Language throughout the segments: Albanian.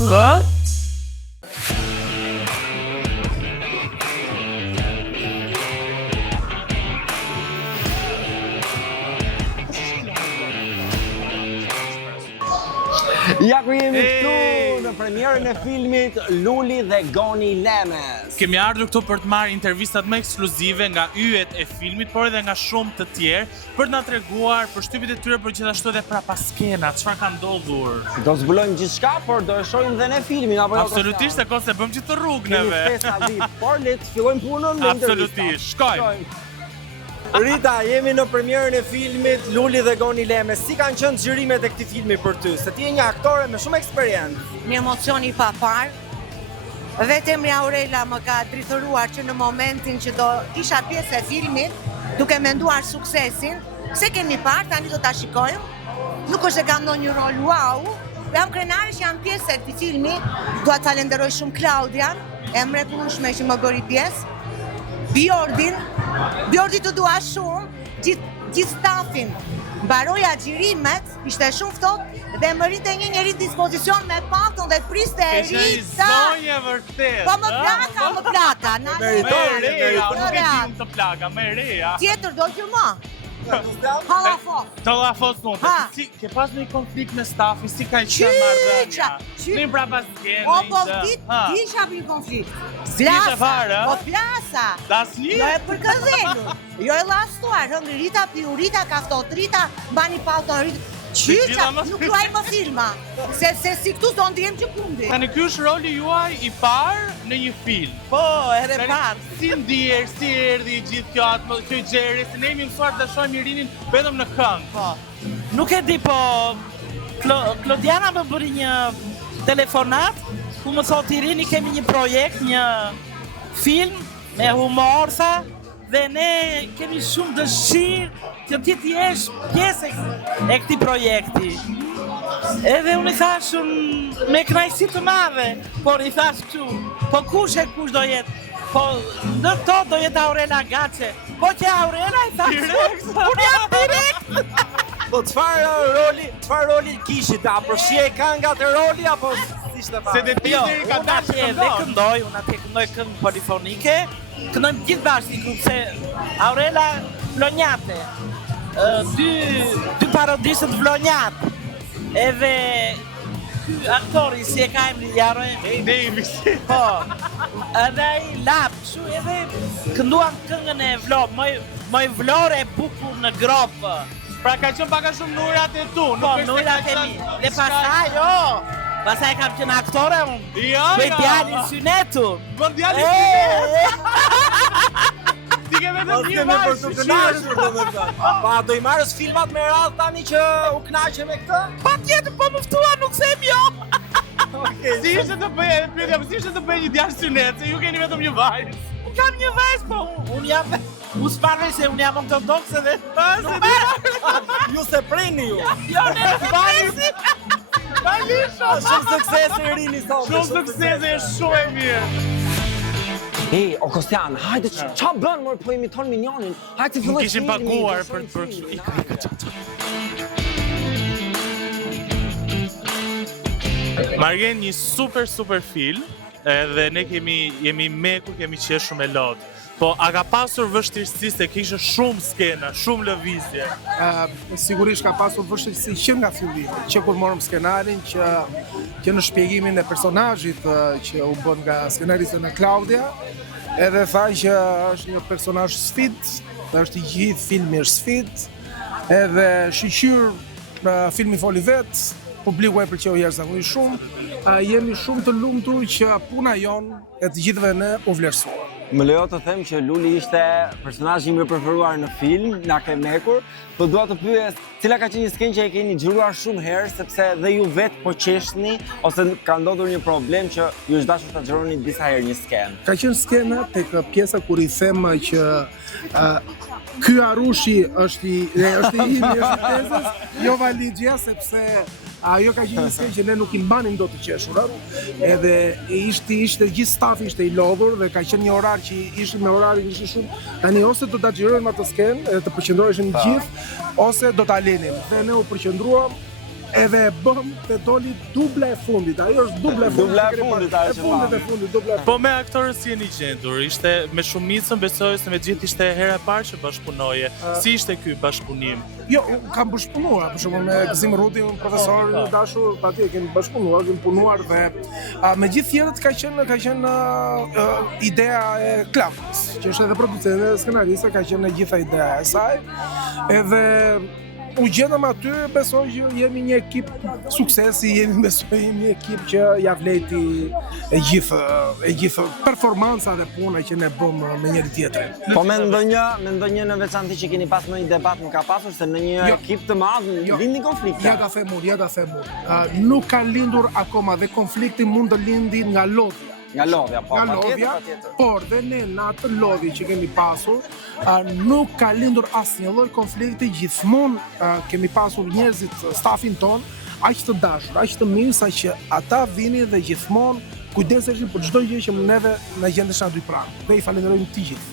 What? Ja ku jemi këtu në premierën e filmit Luli dhe Goni Lemes. Kemi ardhur këtu për të marrë intervistat më ekskluzive nga yjet e filmit, por edhe nga shumë të tjerë, për të na treguar përshtypjet e tyre, por gjithashtu edhe prapaskena, çfarë ka ndodhur. Do zbulojmë gjithçka, por do e shohim dhe në filmin apo jo? Absolutisht, se se bëm gjithë të rrugë neve. Kemi 5 ditë, por le të fillojmë punën me intervistat. Absolutisht, shkojmë. Rita, jemi në premierën e filmit Luli dhe Goni Lemes. Si kanë qenë xhirimet e këtij filmi për ty? Se ti je një aktore me shumë eksperiencë. Një emocion I papar. Vetëm Aurela më ka drithëruar që në momentin që do isha pjesë e filmit, duke menduar suksesin, se kemi parë, tani do ta shikojmë. Nuk është se kam ndonjë rol wow. Jam krenare që jam pjesë e këtij filmi. Dua të falenderoj shumë Klaudian, e mrekullueshme që më bëri pjesë. Bjordi të dua shumë, gjithë stafin. Mbaroja xhirimet, ishte shumë ftohtë dhe më rinte një njeri dispozicion me patën dhe të priste e Rita. Zonje vërtet. Po më plaka. Nuk e dim të plaka, më e reja. Tjetër do që më. Halafos. Halafos note. Si ke pas një konflikt me stafin, si ka qenë marrëdhënia? Në prapaskena. O po disha për një konflikt. Po plasa. Dasni? Jo e përkëdhelur. Jo e llastuar, hëngri Rita, piu Rita, kaftot Rita, mbani pauton Rita. Qyqa, nuk luaj më filma, se si këtu do ndihem që kundi. Tani ky është roli juaj I parë në një film. Po, ere parë. Si ndihesh, si erdhi gjithë kjo gjëri, se ne jemi mësuar të shohim Irinin vetëm në këngë. Po. Nuk e di, po Klodiana më bëri një telefonat, ku më thot Irini kemi një projekt, një film me humor, dhe ne kemi shumë dëshirë që ti jesh pjesë e këtij projekti. Edhe unë I thash me kënaqësi të madhe, por I thash kështu, po kush do jetë? Po në to do jetë Aurela Gace. Po që Aurela I thash, unë jam direkt. Po çfarë roli kishit? A përshie këngat e roli apo ishte fare? Se detizeri ka dashur të këndoj, unë atje këndoj këngë polifonike. Këndojmë gjithë bashkë I grup, se Aurela Vlonjate, dy parodistët Vlonjat, edhe ky aktori si e ka emri Davis. Po, edhe I lap, kështu edhe kënduan këngën e Vlo, moj vlore e bukur në gropë. Pra ka qenë pak a shumë nurat e tu, Po, nurat e mi, dhe pastaj, pastaj kam qenë aktore unë. Jo. Bëj djalin Synetu. Bën djalin Synetu. Ti ke vetëm një për të kënaqur domethënë. Pa do I marrësh filmat me radhë tani që u kënaqe me këtë? Patjetër, po më ftua, nuk them jo. Okej. Si ishte të bëj një djalë Synet, se ju keni vetëm një vajzë. Unë kam një vajzë, po unë jam u sparve se unë jam ortodokse dhe Ju se preni ju. Jo, ne vajzë. Shumë sukses e Irini sot. Shumë sukses e shumë e mirë. O Kostian, hajde qa bën mërë po imiton minionin? Hajde të filloj Nuk ishim paguar për kështu. Marrën një super film, edhe ne jemi me kur kemi qenë shumë e lot. Po, a ka pasur vështirësi se kishte shumë skena, shumë lëvizje? Sigurisht ka pasur vështirësi që nga fillimi, që kur morëm skenarin, që në shpjegimin e personazhit që u bën nga skenaristja e Klaudia, edhe tha që është një personazh sfidë, është I gjithë filmi është sfidë, edhe shiqyr filmi foli vetë, publiku e pëlqeu jashtëzakonisht shumë, jemi shumë të lumtur që puna jonë e të gjithëve ne u vlerësua. Më lejo të them që Luli ishte personazhi im I preferuar në film, na ke mekur, po dua të pyes, cila ka qenë një skenë që e keni xhiruar shumë herë sepse dhe ju vetë po qeshni ose ka ndodhur një problem që ju është dashur ta xhironi disa herë një skenë? Ka qenë skena tek pjesa kur I them që ky Arushi është I tezës, jo Valigja, sepse ajo ka qenë një skenë që ne nuk I mbanim dot të qeshurat, edhe ishte gjithë stafi ishte I lodhur dhe ka qenë një orar që ishte me orarin ishte shumë. Tani ose do ta xhirojmë atë skenë, edhe të përqendroheshim gjithë, ose do ta lenim. Dhe ne u përqendruam edhe bëm të doli dubla e fundit. Ajo është dubla e fundit. Dubla e fundit, ajo që dubla e fundit. Po me aktorët si jeni gjendur? Ishte me shumicën, besoj se me gjithë ishte hera e parë që bashkëpunoje. Si ishte ky bashkëpunim? Jo, kam bashkëpunuar, për shembull me Gëzim Rudi, profesor i dashur, patjetër kemi bashkëpunuar, kemi punuar dhe me gjithë tjerët ka qenë idea e Klaudës, që është edhe producente dhe skenariste, ka qenë e gjitha idea e saj. Edhe u gjetëm aty, besoj që jemi një ekip suksesi, jemi një ekip që ja vleti e gjithë performanca dhe puna që ne bëm me njëri tjetrin. Po me ndonjë në veçanti që keni pas në një debat nuk ka pasur se në një ekip të madh lindi konflikte. Ja ta them unë. Nuk ka lindur akoma dhe konflikti mund të lindi nga lodhja. Nga lodhja, po, patjetër. Por dhe ne në atë lodhje që kemi pasur, nuk ka lindur asnjë lloj konflikti, gjithmonë kemi pasur njerëzit, stafin ton, aq të dashur, aq të mirë sa që ata vinin dhe gjithmonë kujdeseshin për çdo gjë që neve na gjendesha dy pranë. Dhe i falenderojmë të gjithë.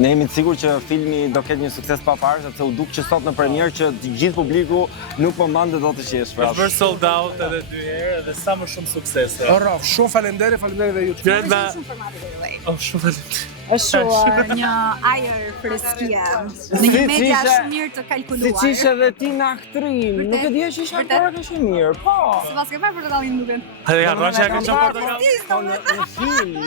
Ne jemi të sigurt që filmi do ketë një sukses pa parë, sepse u duk që sot në premierë që gjithë publiku nuk po mbante dot të qesh. Është bërë sold out edhe 2 herë dhe sa më shumë suksese. Raf, shumë faleminderit dhe ju. Shumë faleminderit. Është një ajër freskie, në një media shumë mirë të kalkuluar. Siç ishe edhe ti në aktrim, nuk e dija që ishe aktore kaq mirë. Po. Sipas ke parë portokallin duken. Hajde ja, roja ka qenë portokall.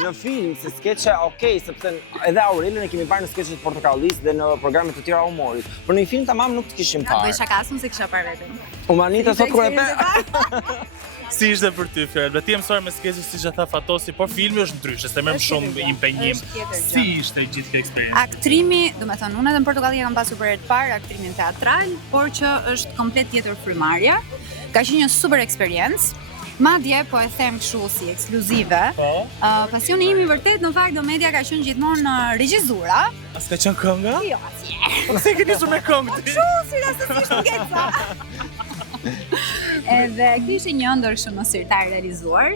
Në film, se skeçe okay, sepse edhe Aurelën e kemi parë në skeçet portokallis dhe në programe të tjera humorit. Por në një film tamam nuk të kishim parë. Bëj shakasun se kisha parë vetëm. Umanita sot kur e pe. Si ishte për ty, Fred? Ti mësuar me skeçe siç e tha Fatosi, por filmi është ndryshe, se merr shumë impenjim. Si ishte gjithë kjo eksperiencë? Aktrimi, do të thonë, unë edhe në Portokalli kam pasur për herë të parë aktrimin teatral, por që është komplet tjetër frymarrja. Ka qenë një super eksperiencë. Madje po e them kështu si ekskluzive. Pasioni im i vërtet në fakt do media ka qenë gjithmonë regjizura. As ka qenë kënga? Jo, asnjë. Po pse ke nisur me këngë? Kështu si rastësisht ngeca. Edhe ky ishte një ëndër shumë sirtar realizuar.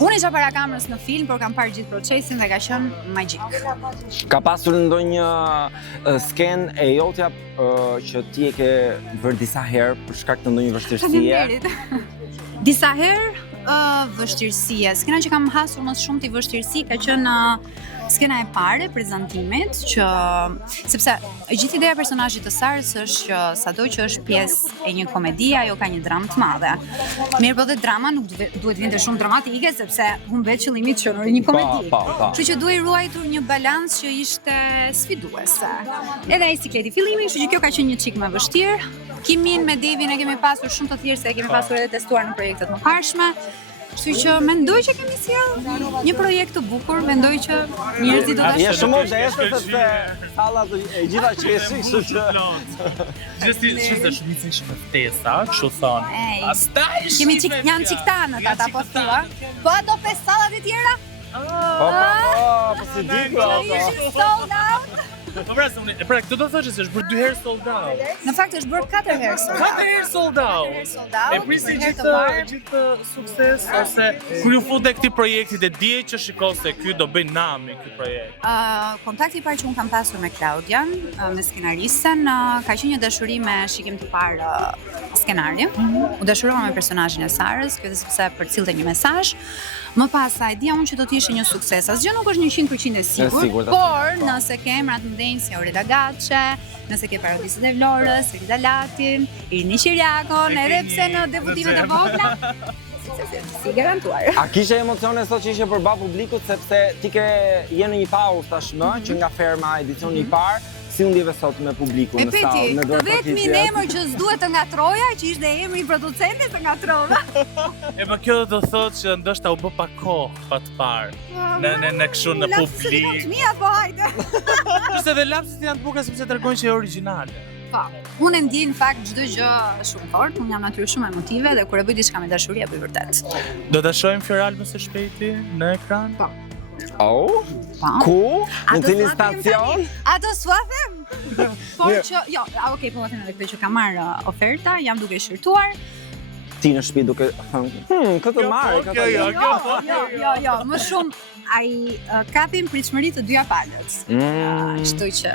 Unë isha para kamerës në film, por kam parë gjithë procesin dhe ka qenë magjik. Ka pasur ndonjë skenë e jotja që ti e ke vërë disa herë për shkak të ndonjë vështirësie? Disa herë vështirësie. Skena që kam hasur më shumë të vështirësi ka qenë skena e parë e prezantimit, sepse gjithë ideja e personazhit të Sarës është që sado që është pjesë e një komedie, ajo ka një dramë të madhe. Mirë, po dhe drama nuk duhet vinte shumë dramatike sepse humbet qëllimi të qenë një komedi. Kështu që duhej ruajtur një balancë që ishte sfiduese. Edhe ai sikleti fillimi, kështu që kjo ka qenë një çik më vështirë. Kimin me Devin e kemi pasur shumë të thjeshtë, e kemi pasur edhe testuar në projektet më parshme. Kështu që mendoj që kemi sjellë një projekt të bukur, mendoj që njerëzit do ta shohin. Je shumë modeste sepse sallat e gjitha qeshin, kështu që Gjithsesi është shumë shumë ftesa, kështu thon. Pastaj kemi janë çiktanët ata po thua. Po ato 5 sallat e tjera? Po si diku Ishin sold out. Po pra, këtë do të thoshë se është bërë 2 herë sold out. Në fakt është bërë 4 herë sold out. 4 herë sold out. E prisi gjithë sukses ose kur ju futet këtij projekti dhe dije që shikon se ky do bëj nami ky projekt. Kontakti i parë që unë kam pasur me Klaudian, me skenaristen, ka qenë një dashuri me shikim të parë skenarin. U dashurova me personazhin e Sarës, kjo sepse përcillte një mesazh. Më pasaj, dia unë që do të ishte një sukses. Asgjë nuk është 100% e sigurt, por nëse ke emra të ndenj si Aurela Gaçe, nëse ke parodisët e Vlorës, Frida Latin, Irini Qiriakon, edhe pse në debutimet e vogla, si garantuar. A kishe emocione sot që ishe përba publikut, sepse ti je në një pauzë tashmë që nga Ferma edicioni i parë, si u ndjeve sot me publikun në sallë, në dorë të vetmin emër që s'duhet të ngatroja, që ishte emri i producentit të ngatrova. E më kjo do të thotë që ndoshta u bë pa kohë pa të parë. Në kështu në publik. Lapsit mia po hajde. Kurse edhe lapsit janë të bukura sepse tregojnë që është origjinale. Po, unë ndjej në fakt çdo gjë shumë fort, unë jam natyrë shumë emotive dhe kur e bëj diçka me dashuri e bëj vërtet. Do ta shohim Fioralë më së shpejti në ekran? Po. Oh, ku? Në cilin stacion? Ato s'ua them. Por që, jo, okay, po më them edhe këtë që kam marrë oferta, jam duke shqyrtuar. Ti në shtëpi duke këtë marrë, këtë Jo, më shumë ai kapim pritshmëri të dyja palët. Kështu që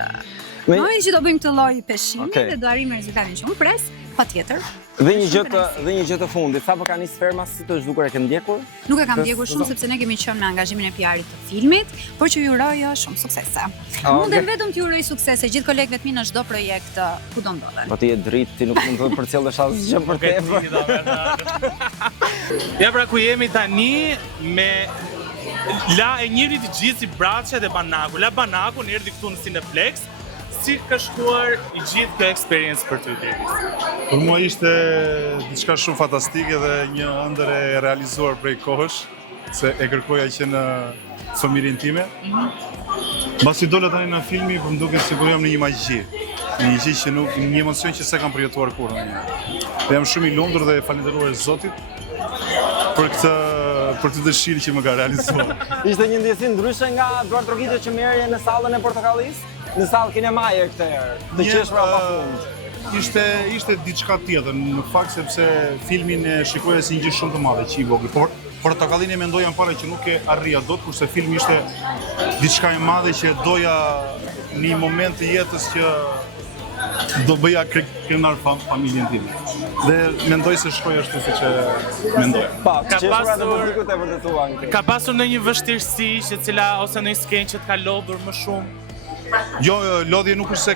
Në momentin që do bëjmë këtë lloj peshimi dhe do arrijmë rezultatin që unë pres, patjetër. Dhe një gjë të fundit, sa po ka nis ferma, si të zhdukur, e ke ndjekur? Nuk e kam ndjekur shumë sepse ne kemi qenë në angazhimin e PR-it të filmit, por që ju uroj shumë suksese. Mundem vetëm t'ju uroj suksese gjithë kolegëve të mi në çdo projekt ku do ndodhen. Po ti je dritë, ti nuk mund të përcjellësh asgjë për tepër. Ja pra ku jemi tani me la e njëri të gjithë si Braçja dhe Banaku. La Banaku në erdhi këtu në Cineplex. Si ka shkuar i gjithë kjo experience për ty, Davis? Për mua ishte diçka shumë fantastike dhe një ëndër e realizuar prej kohësh, se e kërkoja që në fëmirin time. Mbasi dola tani në filmi, për më duket sikur jam në një magji. Një gjë që nuk, një emocion që s'e kam përjetuar kurrë. Dhe jam shumë i lumtur dhe falenderuar Zotit për këtë dëshirë që më ka realizuar. Ishte një ndjesi ndryshe nga Duart Trokito që merje në sallën e Portokallis? Në sallë kinemaje këtë herë, të qeshura pafund. Ishte diçka tjetër, në fakt sepse filmin e shikoja si një gjë shumë të madhe që i vogël. Por Portokallin e mendoja para që nuk e arrija dot, kurse filmi ishte diçka e madhe që doja në një moment të jetës që do bëja krenar familjen time. Dhe mendoj se shkoj ashtu siç e mendoja. Pa, qeshura të publikut e vërtetuan. Ka pasur ndonjë vështirësi që cila ose në skenë që të ka lodhur më shumë? Jo, lodhje nuk është se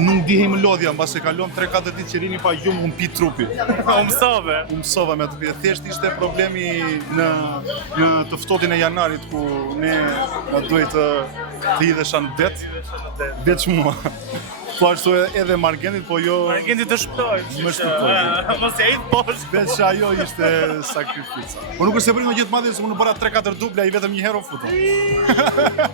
nuk ndihim lodhja, mbase kalon 3-4 ditë që rini pa gjumë pi trupi. Umsova me të bie. Thjesht ishte problemi në të ftohtin e janarit ku ne duhet të hidhesha në det mua. Po ashtu edhe Margendit, po jo... Margendit të shpëtoj. Më shpëtoj. Mos e idh poshtë. Veç ajo ishte sakrifica. Po nuk është se bëri në gjithë madhe, se unë bëra 3-4 dubla, i vetëm një herë u futëm.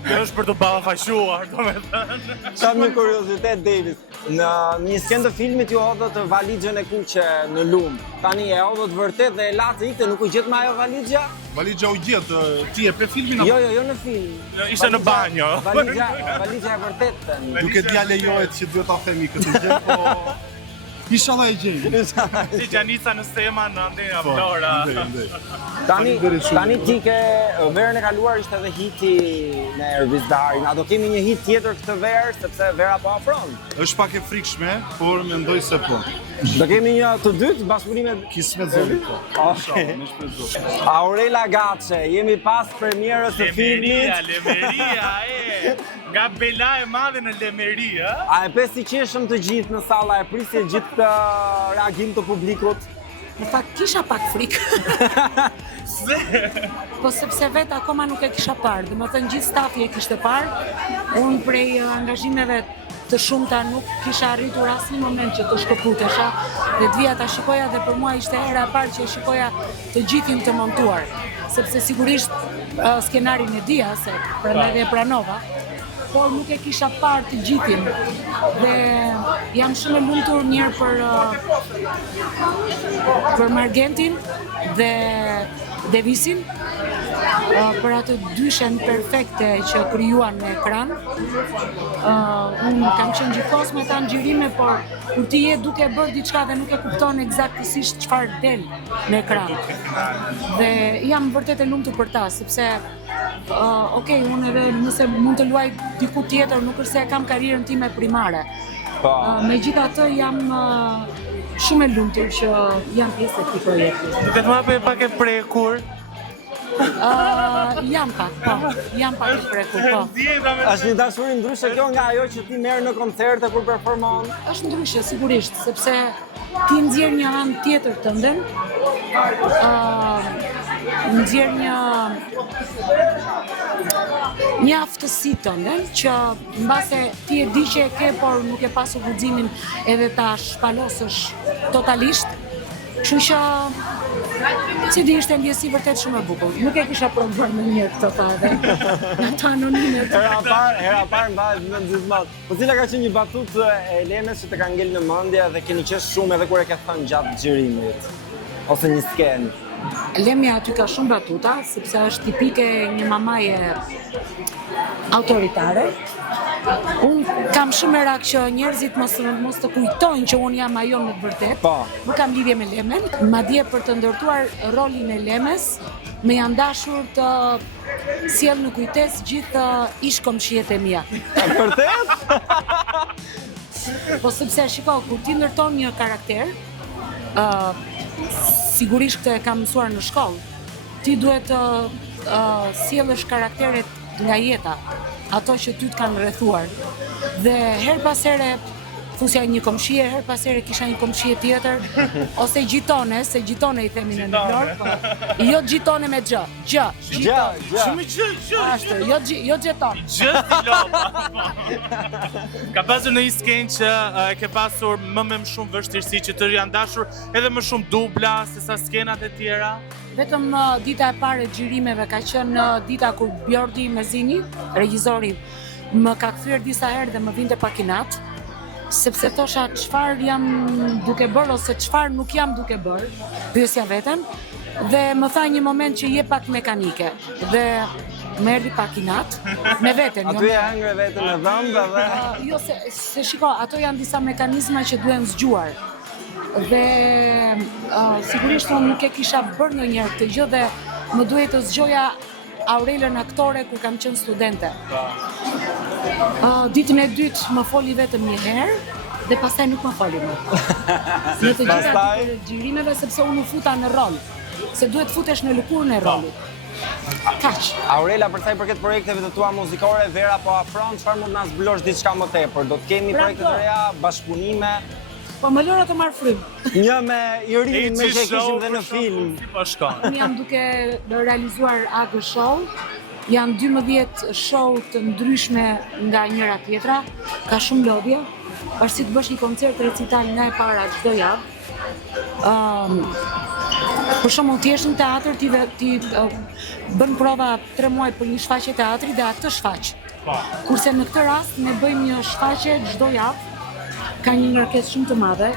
Kjo është për të ballafaquar, domethënë. Kam një kuriozitet, Davis. Në një skenë të filmit ju hodhët valixhen e kuqe në lumë. Tani e hodhët vërtet dhe e latë ikte, nuk u gjet më ajo valixha? Valixha u gjet, ti e pre filmin? Jo, në film. Ishte në banjo. Valixha e vërtet. Nuk e dia lejohet që duhet ta themi këtë gjë, po inshallah e gjej. Si Gjanica në Sema në Andrea Flora. Tani ti ke verën e kaluar ishte edhe hiti në Ervis Darin. A do kemi një hit tjetër këtë verë sepse vera po afron? Është pak e frikshme, por mendoj se po. Do kemi një të dytë bashkëpunime Kismet Zotit po. Okej. Aurela Gaçe, jemi pas premierës së filmit. Lemeria, nga Bela e madhe në Lemeri, A e pesi qeshëm të gjithë në salla, e prisje gjithë të reagim të publikut? Në fakt kisha pak frikë. Po sepse vetë akoma nuk e kisha parë, dhe më thënë gjithë stafi e kishte parë, unë prej angazhimeve të shumta nuk kisha arritur asnjë moment që të shkëputesha dhe të vija ta shikoja dhe për mua ishte hera e parë që e shikoja të gjithin të montuar, sepse sigurisht skenarin e dija se prandaj e pranova, por nuk e kisha parë të gjithin dhe jam shumë e lumtur njërë për Margentin dhe Davisin për atë dyshen perfekte që krijuan në ekran. Unë kam qenë gjithkohës me ta në xhirime, por kur ti je duke bërë diçka dhe nuk e kupton eksaktësisht çfarë del në ekran. Dhe jam vërtet e lumtur për ta, sepse okej, unë edhe nëse mund të luaj diku tjetër, nuk është se kam karrierën time primare. Megjithatë jam shumë e lumtur që jam pjesë e këtij projekti. Duket më pak e prekur. Jam pak e prekur, po. Është një dashuri ndryshe kjo nga ajo që ti merr në koncerte kur performon? Është ndryshe, sigurisht, sepse ti nxjerr një anë tjetër të ndën, nxjerr një aftësi të ndën që mbase ti e di që e ke, por nuk e pasur guximin edhe ta shpalosësh totalisht. Kështu që si di ishte ndjesi vërtet shumë e bukur. Nuk e kisha provuar më njëherë këtë fare. Ato anonime. Hera parë mbahet në gjithmonë. Po cila ka qenë një batutë e Elenës që të ka ngel në mendje dhe keni qesh shumë edhe kur e ke thënë gjatë xhirimit ose një skenë? Lemja aty ka shumë batuta, sepse është tipike një mamaje autoritare. Unë kam shumë merak që njerëzit mos të kujtojnë që unë jam ajo me të vërtet. Nuk kam lidhje me Lemen. Madje për të ndërtuar rolin e Lemes, më janë dashur të sjell në kujtesë gjithë ish komshijet e mia. Vërtet? Po sepse shiko, kur ti ndërton një karakter, sigurisht këtë e kam mësuar në shkollë, ti duhet të sjellësh karakteret nga jeta, ato që ty të kanë rrethuar. Dhe her pas here thusja një komshie, her pas here kisha një komshie tjetër, ose gjitone, se gjitone i themi në Florë, po. Jo gjitone me gjë, gjë. Shumë gjë. Ashtu, jo gjeton. Gjë si lopa. Ka pasur në një skenë që e ke pasur më shumë vështirësi që të janë dashur edhe më shumë dubla se sa skenat e tjera? Vetëm dita e parë e xhirimeve ka qenë dita kur Bjordi Mezini, regjizori, më ka kthyer disa herë dhe më vinte pakinat, sepse thosha çfarë jam duke bërë ose çfarë nuk jam duke bërë, pyesja veten, dhe më tha një moment që je pak mekanike. Dhe më erdhi pakinat me veten. Aty e hëngre veten në dhëmbë dhe... Jo, se shiko, ato janë disa mekanizma që duhen zgjuar. Dhe sigurisht unë nuk e kisha bërë ndonjëherë këtë gjë dhe më duhet të zgjoja Aurelën aktore kur kam qenë studente. Ditën e dytë më foli vetëm një herë dhe pastaj nuk më foli më. Në të gjitha ditët e xhirimeve sepse unë u futa në rol, se duhet futesh në lëkurën e rolit. Kaq. Aurela, për sa i përket projekteve të tua muzikore, Vera po afron, çfarë mund na zbulosh diçka më tepër? Do të kemi projekte të reja, bashkëpunime? Po më lëra të marr frym. Një me Irinë me që kishim dhe në film. Po shkon. Unë jam duke realizuar AG Show. Janë 12 show të ndryshme nga njëra tjetra. Ka shumë lodhje. Pasi të bësh një koncert recital nga e para çdo javë. Për shembull, ti je në teatr, ti bën prova 3 muaj për një shfaqje teatri dhe atë shfaq. Kurse në këtë rast ne bëjmë një shfaqje çdo javë. Ka një ngarkesë shumë të madhe.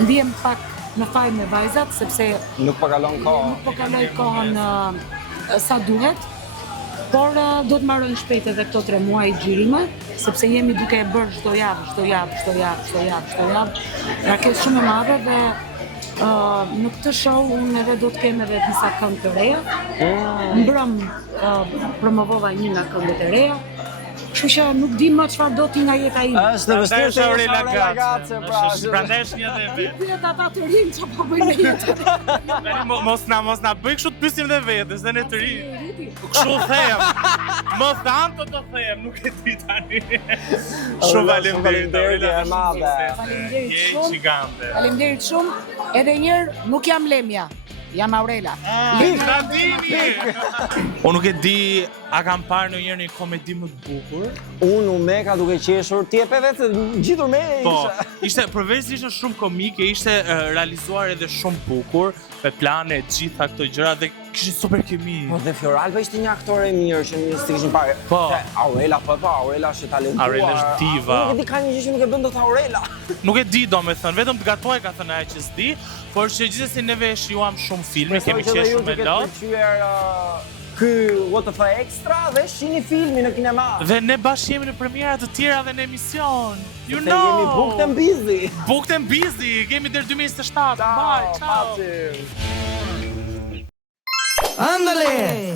Ndihem pak në faj me vajzat sepse nuk po kalon kohë. Nuk po kaloj kohën sa duhet. Por do të marrojnë shpejt edhe këto 3 muaj xhirime, sepse jemi duke e bërë çdo javë. Ngarkesë shumë e madhe dhe në këtë show unë edhe do të kem edhe disa këngë të reja. Mbrëm promovova një nga këngët e reja. Kështu që nuk di më çfarë do ti nga jeta ime. Është vështirë se Aurela Gace, pra. Prandaj është një dhe vetë. Pyet ata të rinj çfarë po bëjnë me jetën. Mos na bëj kështu të pyesim dhe vetes, dhe ne të rinj. Kështu them. Mos tanto të them, nuk e di tani. Shumë faleminderit Aurela, e madhe. Faleminderit shumë. Gigante. Faleminderit shumë. Edhe një herë nuk jam Lemja. Jam Aurela. Unë nuk e di, a kam parë në njërë një komedi më të bukur? Unë me ka duke qeshur, ti e pe vetë gjitur me e Po, isha. ishte, përveç ishte shumë komike, ishte realizuar edhe shumë bukur, me plane, gjitha këto gjëra dhe kishin super kemi. Po dhe Fioralba ishte një aktore e mirë që një s'ti kishin parë. Po. Aurela, Aurela është talentuar. Aurela është diva. Nuk e di ka një gjë që nuk e bën dot Aurela. Nuk e di do me thënë, vetëm të gatuaj ka thënë ajo që s'di, por që gjithsesi neve e shijuam shumë filme, kemi qeshur me lot. Ky What the Fuck Extra dhe shihni filmin në kinema. Dhe ne bashkë jemi në premiera të tjera dhe në emision. You Se know. jemi booked and busy. Booked and busy. Kemi deri 2027. Bye, ciao. Ándale.